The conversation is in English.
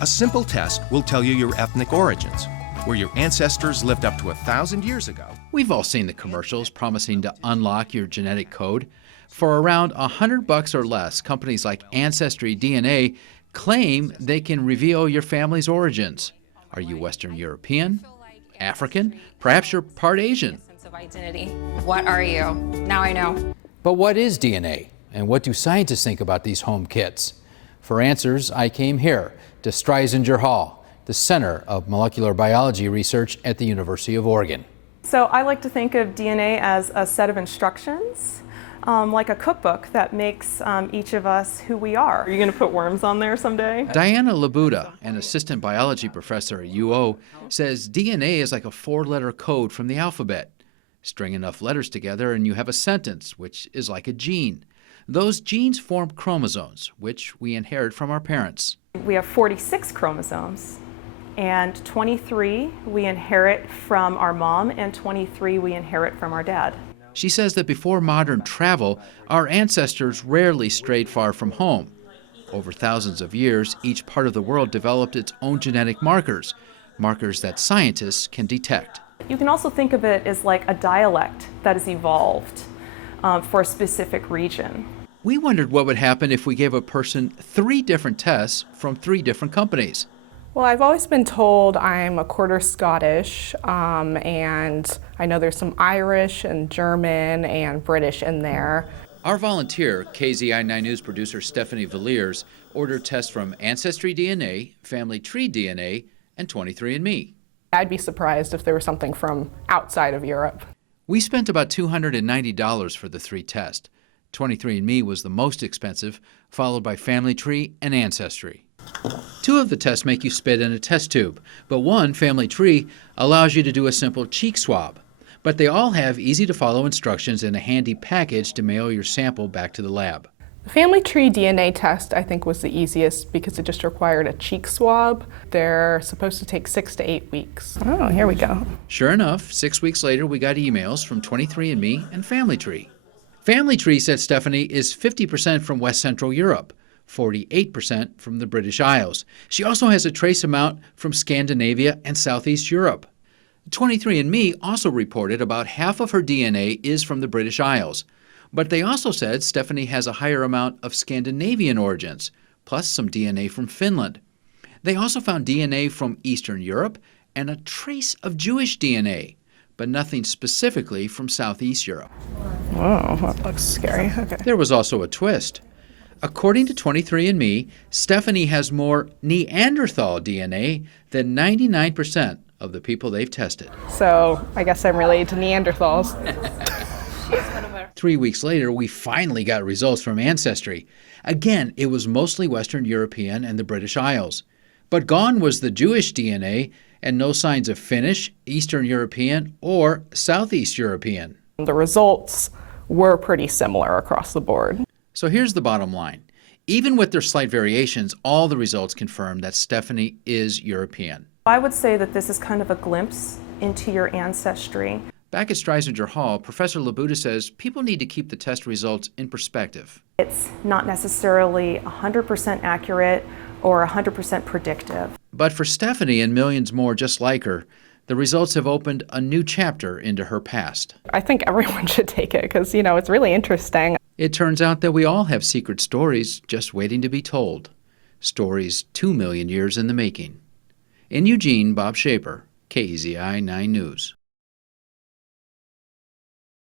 A simple test will tell you your ethnic origins, where your ancestors lived up to 1,000 years ago. We've all seen the commercials promising to unlock your genetic code. For around $100 or less, companies like Ancestry DNA claim they can reveal your family's origins. Are you Western European? African? Perhaps you're part Asian. Sense of identity. What are you? Now I know. But what is DNA? And what do scientists think about these home kits? For answers, I came here to Streisinger Hall, the Center of Molecular Biology Research at the University of Oregon. So I like to think of DNA as a set of instructions, like a cookbook that makes each of us who we are. Are you going to put worms on there someday? Diana Labuda, an assistant biology professor at UO, says DNA is like a four-letter code from the alphabet. String enough letters together and you have a sentence, which is like a gene. Those genes form chromosomes, which we inherit from our parents. We have 46 chromosomes, and 23 we inherit from our mom, and 23 we inherit from our dad. She says that before modern travel, our ancestors rarely strayed far from home. Over thousands of years, each part of the world developed its own genetic markers, markers that scientists can detect. You can also think of it as like a dialect that has evolved for a specific region. We wondered what would happen if we gave a person 3 different tests from 3 different companies. Well, I've always been told I'm a quarter Scottish, and I know there's some Irish and German and British in there. Our volunteer, KZI 9 News producer Stephanie Villiers, ordered tests from Ancestry DNA, Family Tree DNA, and 23andMe. I'd be surprised if there was something from outside of Europe. We spent about $290 for the 3 tests. 23andMe was the most expensive, followed by Family Tree and Ancestry. 2 of the tests make you spit in a test tube, but one, Family Tree, allows you to do a simple cheek swab. But they all have easy-to-follow instructions and a handy package to mail your sample back to the lab. The Family Tree DNA test, I think, was the easiest because it just required a cheek swab. They're supposed to take 6 to 8 weeks. Oh, here we go. Sure enough, 6 weeks later, we got emails from 23andMe and Family Tree. Family Tree, said Stephanie, is 50% from West Central Europe, 48% from the British Isles. She also has a trace amount from Scandinavia and Southeast Europe. 23andMe also reported about half of her DNA is from the British Isles. But they also said Stephanie has a higher amount of Scandinavian origins, plus some DNA from Finland. They also found DNA from Eastern Europe and a trace of Jewish DNA, but nothing specifically from Southeast Europe. Whoa, that looks scary. Okay. There was also a twist. According to 23andMe, Stephanie has more Neanderthal DNA than 99% of the people they've tested. So I guess I'm related to Neanderthals. 3 weeks later, we finally got results from Ancestry. Again, it was mostly Western European and the British Isles. But gone was the Jewish DNA and no signs of Finnish, Eastern European, or Southeast European. The results were pretty similar across the board. So here's the bottom line. Even with their slight variations, all the results confirm that Stephanie is European. I would say that this is kind of a glimpse into your ancestry. Back at Streisinger Hall, Professor Labuda says people need to keep the test results in perspective. It's not necessarily 100% accurate or 100% predictive. But for Stephanie and millions more just like her, the results have opened a new chapter into her past. I think everyone should take it because, it's really interesting. It turns out that we all have secret stories just waiting to be told. Stories 2 million years in the making. In Eugene, Bob Schaper, KZI 9 News.